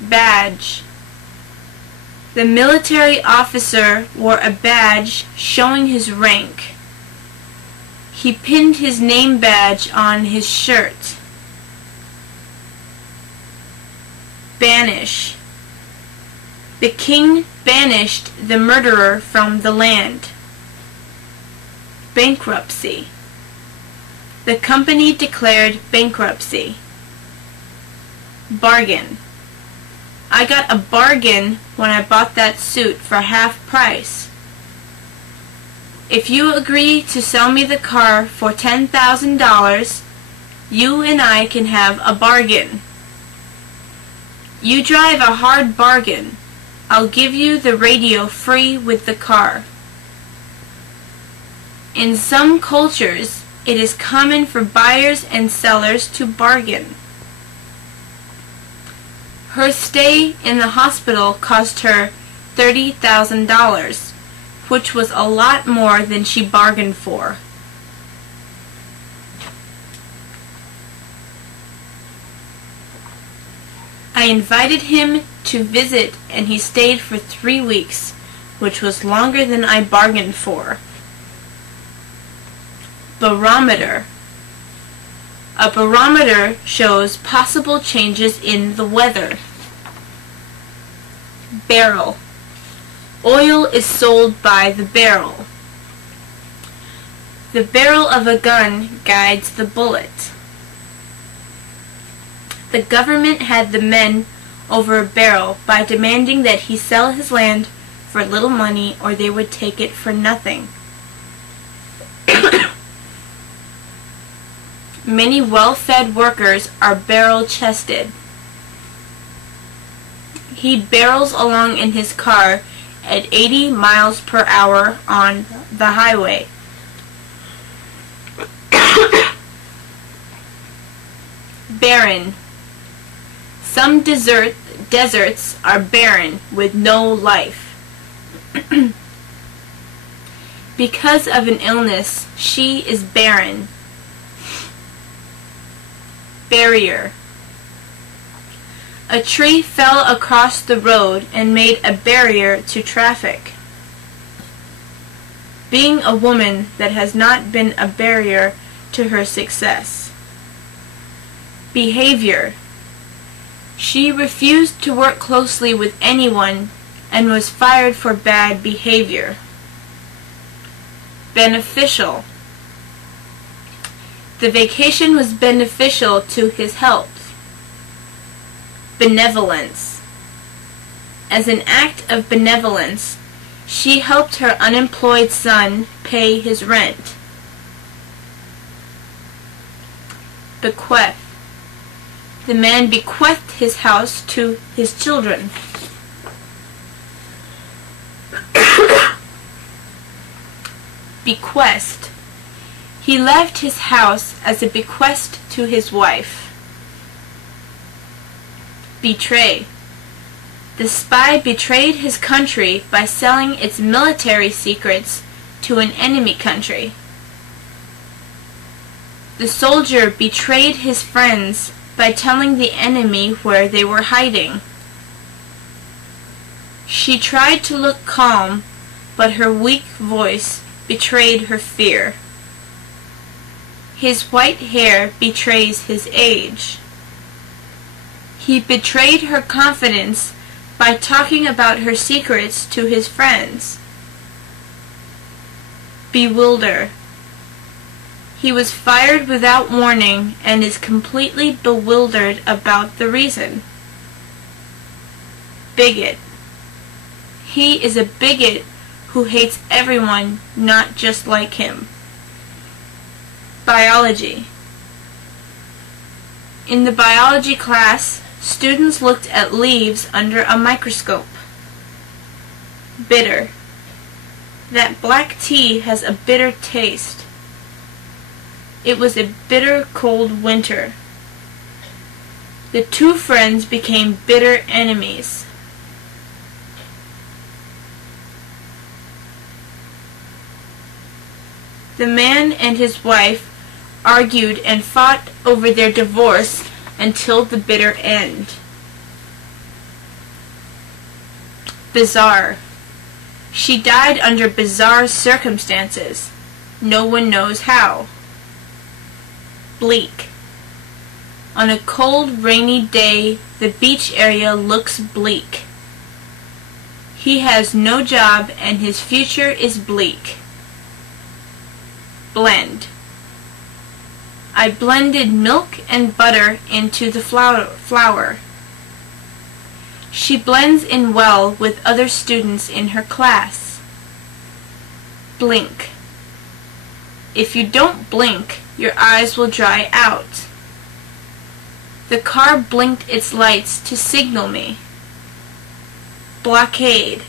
Badge. The military officer wore a badge showing his rank. He pinned his name badge on his shirt. Banish. The king banished the murderer from the land. Bankruptcy. The company declared bankruptcy. Bargain. I got a bargain when I bought that suit for half price. If you agree to sell me the car for $10,000, you and I can have a bargain. You drive a hard bargain. I'll give you the radio free with the car. In some cultures, it is common for buyers and sellers to bargain. Her stay in the hospital cost her $30,000, which was a lot more than she bargained for. I invited him to visit and he stayed for 3 weeks, which was longer than I bargained for. Barometer. A barometer shows possible changes in the weather. Barrel. Oil is sold by the barrel. The barrel of a gun guides the bullet. The government had the men over a barrel by demanding that he sell his land for little money or they would take it for nothing. Many well-fed workers are barrel-chested. He barrels along in his car at 80 miles per hour on the highway. Barren. Some deserts are barren with no life. Because of an illness, she is barren. Barrier. A tree fell across the road and made a barrier to traffic. Being a woman that has not been a barrier to her success. Behavior. She refused to work closely with anyone and was fired for bad behavior. Beneficial. The vacation was beneficial to his health. Benevolence. As an act of benevolence, she helped her unemployed son pay his rent. Bequeath. The man bequeathed his house to his children. Bequest. He left his house as a bequest to his wife. Betray. The spy betrayed his country by selling its military secrets to an enemy country. The soldier betrayed his friends by telling the enemy where they were hiding. She tried to look calm, but her weak voice betrayed her fear. His white hair betrays his age. He betrayed her confidence by talking about her secrets to his friends. Bewilder. He was fired without warning and is completely bewildered about the reason. Bigot. He is a bigot who hates everyone not just like him. Biology. In the biology class, students looked at leaves under a microscope. Bitter. That black tea has a bitter taste. It was a bitter cold winter. The two friends became bitter enemies. The man and his wife argued and fought over their divorce until the bitter end. Bizarre. She died under bizarre circumstances. No one knows how. Bleak. On a cold, rainy day, the beach area looks bleak. He has no job and his future is bleak. Blend. I blended milk and butter into the flour. She blends in well with other students in her class. Blink. If you don't blink, your eyes will dry out. The car blinked its lights to signal me. Blockade.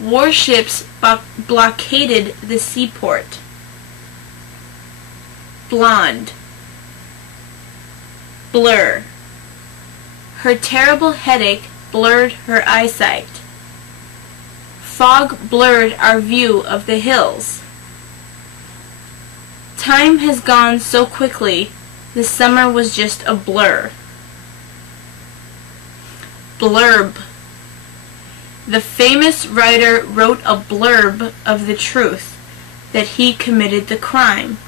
Warships blockaded the seaport. Blonde. Blur. Her terrible headache blurred her eyesight. Fog blurred our view of the hills. Time has gone so quickly, the summer was just a blur. Blurb. The famous writer wrote a blurb of the truth that he committed the crime.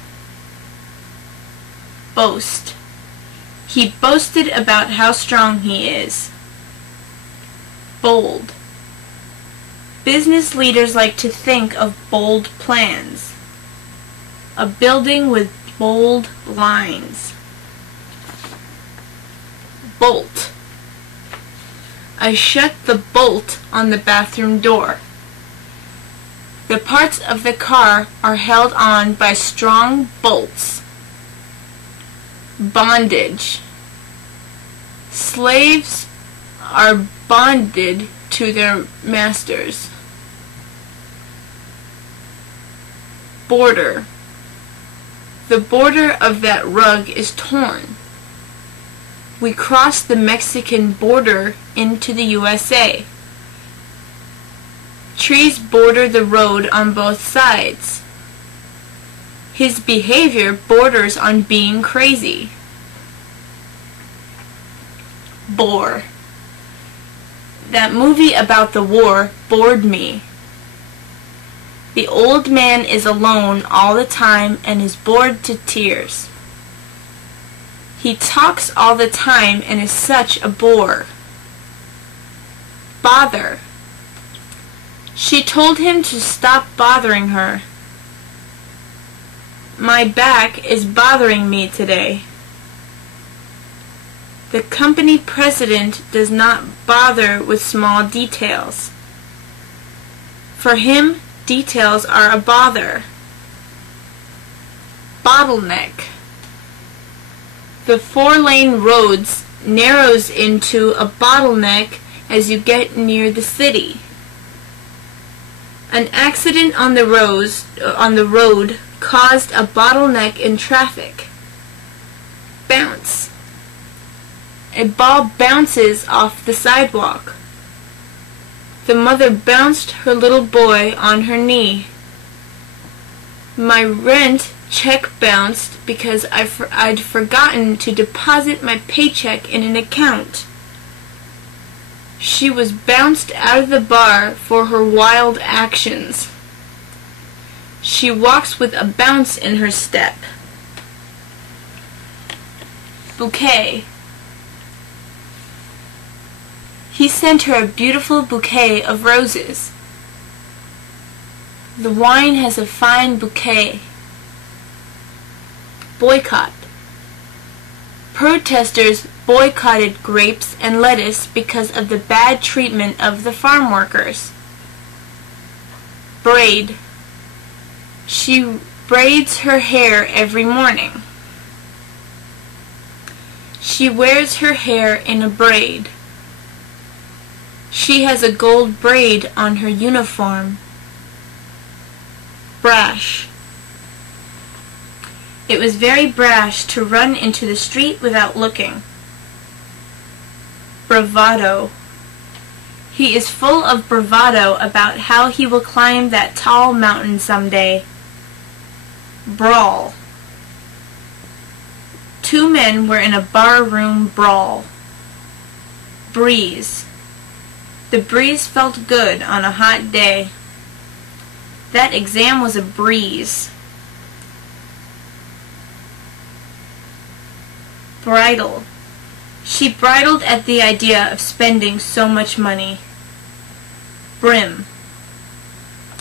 Boast. He boasted about how strong he is. Bold. Business leaders like to think of bold plans. A building with bold lines. Bolt. I shut the bolt on the bathroom door. The parts of the car are held on by strong bolts. Bondage. Slaves are bonded to their masters. Border. The border of that rug is torn. We crossed the Mexican border into the USA. Trees border the road on both sides. His behavior borders on being crazy. Bore. That movie about the war bored me. The old man is alone all the time and is bored to tears. He talks all the time and is such a bore. Bother. She told him to stop bothering her. My back is bothering me today. The company president does not bother with small details. For him, details are a bother. Bottleneck. The 4-lane roads narrows into a bottleneck as you get near the city. An accident on the road caused a bottleneck in traffic. Bounce. A ball bounces off the sidewalk. The mother bounced her little boy on her knee. My rent check bounced because I'd forgotten to deposit my paycheck in an account. She was bounced out of the bar for her wild actions. She walks with a bounce in her step. Bouquet. He sent her a beautiful bouquet of roses. The wine has a fine bouquet. Boycott. Protesters boycotted grapes and lettuce because of the bad treatment of the farm workers. Braid. She braids her hair every morning. She wears her hair in a braid. She has a gold braid on her uniform. Brash. It was very brash to run into the street without looking. Bravado. He is full of bravado about how he will climb that tall mountain someday. Brawl. Two men were in a bar room brawl. Breeze. The breeze felt good on a hot day. That exam was a breeze. Bridle. She bridled at the idea of spending so much money. Brim.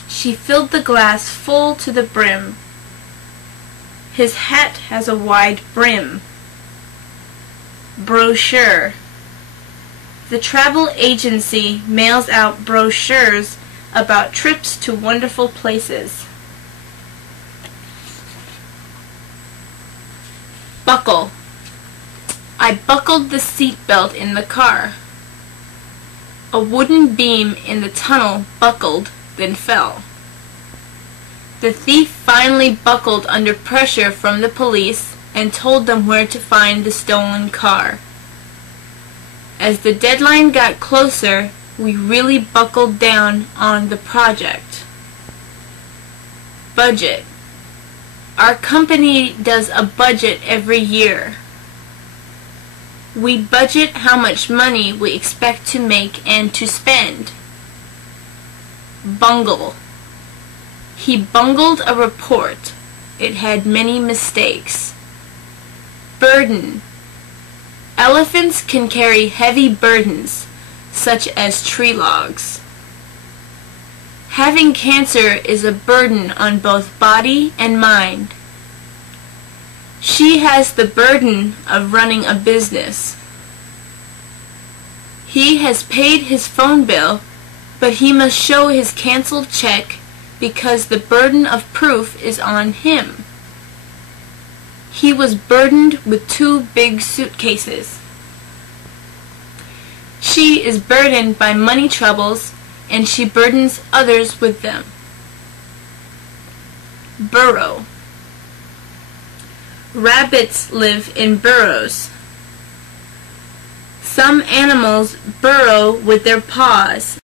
She filled the glass full to the brim. His hat has a wide brim. Brochure. The travel agency mails out brochures about trips to wonderful places. Buckle. I buckled the seatbelt in the car. A wooden beam in the tunnel buckled, then fell. The thief finally buckled under pressure from the police and told them where to find the stolen car. As the deadline got closer, we really buckled down on the project. Budget. Our company does a budget every year. We budget how much money we expect to make and to spend. Bungle. He bungled a report. It had many mistakes. Burden. Elephants can carry heavy burdens, such as tree logs. Having cancer is a burden on both body and mind. She has the burden of running a business. He has paid his phone bill, but he must show his canceled check because the burden of proof is on him. He was burdened with 2 big suitcases. She is burdened by money troubles, and she burdens others with them. Burrow. Rabbits live in burrows. Some animals burrow with their paws